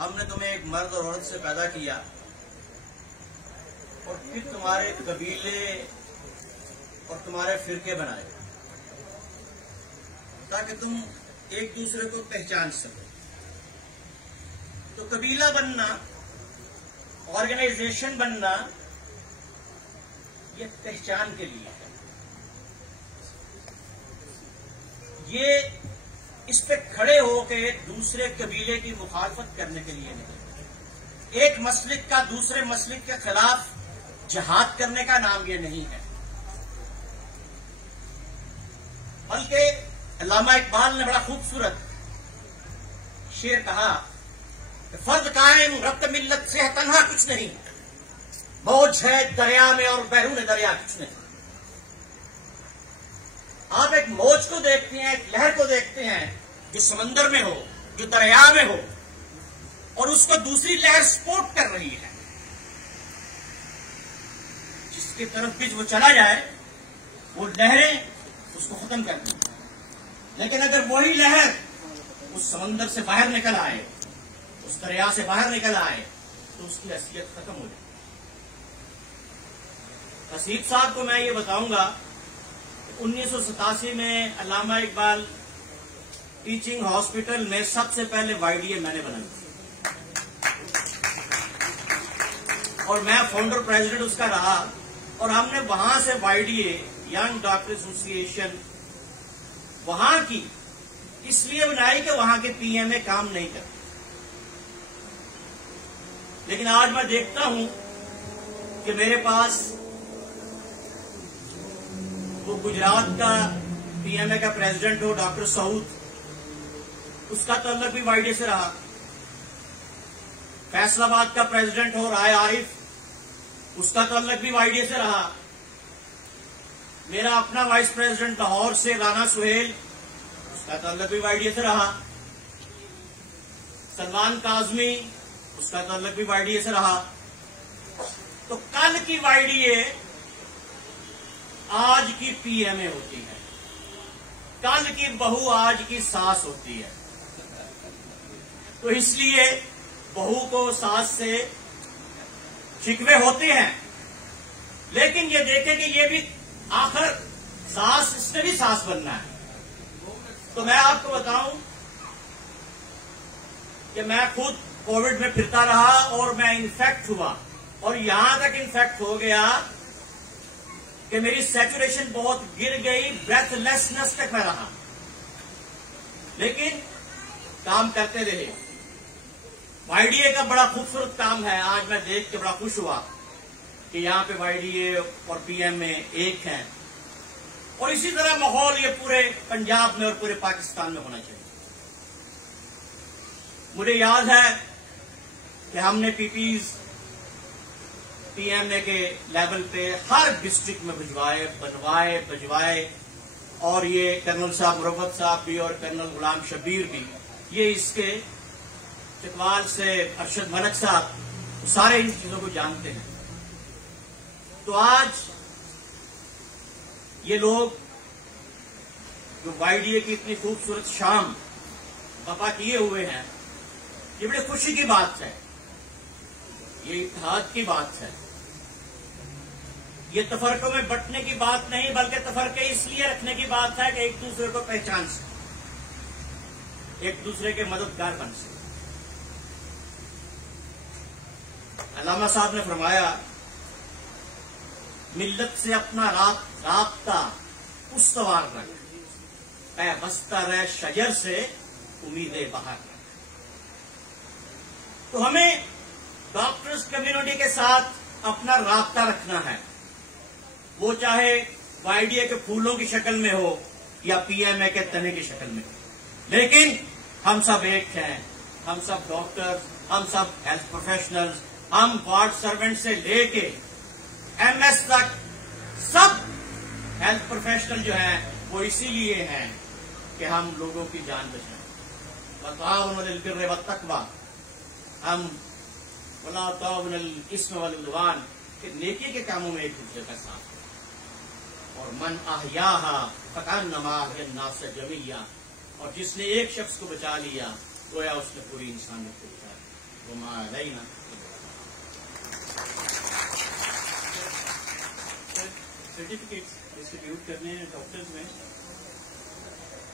हमने तुम्हें एक मर्द और औरत से पैदा किया और फिर तुम्हारे कबीले और तुम्हारे फिरके बनाए ताकि तुम एक दूसरे को पहचान सको। तो कबीला बनना, ऑर्गेनाइजेशन बनना, ये पहचान के लिए है। ये इस पे खड़े होकर दूसरे कबीले की मुखालफत करने के लिए नहीं। एक मसलिक का दूसरे मसलिक के खिलाफ जिहाद करने का नाम ये नहीं है। बल्कि अल्लामा इकबाल ने बड़ा खूबसूरत शेर कहा, फर्द कायम रब्त मिल्लत से है तन्हा कुछ नहीं, मौज है दरिया में और बैरून दरिया कुछ नहीं। आप एक मौज को देखते हैं, एक लहर को देखते हैं जो समंदर में हो, जो दरिया में हो, और उसको दूसरी लहर सपोर्ट कर रही है। जिसकी तरफ भी वो चला जाए वो लहरें उसको खत्म कर दें। लेकिन अगर वही लहर उस समंदर से बाहर निकल आए, उस दरिया से बाहर निकल आए, तो उसकी हैसियत खत्म हो जाए। हसीब साहब को मैं ये बताऊंगा, 1987 में अल्लामा इकबाल टीचिंग हॉस्पिटल में सबसे पहले YDA मैंने बनाई और मैं फाउंडर प्रेसिडेंट उसका रहा। और हमने वहां से YDA यंग डॉक्टर एसोसिएशन वहां की इसलिए बनाई कि वहां के PMA काम नहीं करते। लेकिन आज मैं देखता हूं कि मेरे पास वो गुजरात का PMA का प्रेसिडेंट हो डॉक्टर सऊद, उसका ताल्लुक भी YDA से रहा। फैसलाबाद का प्रेसिडेंट हो राय आरिफ, उसका ताल्लुक भी YDA से रहा। मेरा अपना वाइस प्रेसिडेंट लाहौर से राना सुहेल, उसका ताल्लुक भी YDA से रहा। सलमान काजमी, उसका ताल्लुक भी YDA से रहा। तो कल की YDA आज की PMA होती है, कल की बहू आज की सास होती है। तो इसलिए बहू को सास से शिकवे होते हैं, लेकिन ये देखें कि ये भी आखिर सास, इसने भी सास बनना है। तो मैं आपको बताऊं कि मैं खुद कोविड में फिरता रहा और मैं इन्फेक्ट हुआ, और यहां तक इन्फेक्ट हो गया कि मेरी सैचुरेशन बहुत गिर गई, ब्रेथलेसनेस तक मैं रहा, लेकिन काम करते रहे। YDA का बड़ा खूबसूरत काम है। आज मैं देख के बड़ा खुश हुआ कि यहाँ पे YDA और PMA एक हैं, और इसी तरह माहौल ये पूरे पंजाब में और पूरे पाकिस्तान में होना चाहिए। मुझे याद है कि हमने PPs PMA के लेवल पे हर डिस्ट्रिक्ट में भिजवाए, बनवाए, भिजवाए, और ये कर्नल साहब मुरवत साहब भी और कर्नल गुलाम शबीर भी, ये इसके चकवाल से अरशद मलक साहब, सारे इन चीजों को जानते हैं। तो आज ये लोग जो YDA की इतनी खूबसूरत शाम बपा किए हुए हैं, ये बड़ी खुशी की बात है, ये इत्तेहाद की बात है। ये तफरकों में बंटने की बात नहीं, बल्कि तफरके इसलिए रखने की बात है कि एक दूसरे को पहचान सके, एक दूसरे के मददगार बन सके। अल्लामा साहब ने फरमाया, मिल्लत से अपना राब्ता उस्तवार रख, पैबस्ता रह शजर से उम्मीदें बहार रख। तो हमें डॉक्टर्स कम्युनिटी के साथ अपना राब्ता रखना है, वो चाहे YDA के फूलों की शक्ल में हो या PMA के तने की शक्ल में हो। लेकिन हम सब एक हैं, हम सब डॉक्टर्स, हम सब हेल्थ प्रोफेशनल्स, हम वार्ड सर्वेंट से लेके MS तक सब हेल्थ प्रोफेशनल जो हैं वो इसीलिए हैं कि हम लोगों की जान बचाएं। वताउनु अलल बिर्रि वत्तक़वा, हम वला ताउनु अलल इस्मि वल उद्वान, कि नेकी के कामों में एक दूसरे का साथ है। और मन अहयाहा फकअन्नमा अहयन नास जमीया, और जिसने एक शख्स को बचा लिया गोया उसने पूरी इंसानियत को बचा लिया। वो माँ आ गई ना। सर्टिफिकेट्स डिस्ट्रीब्यूट करने हैं डॉक्टर्स में।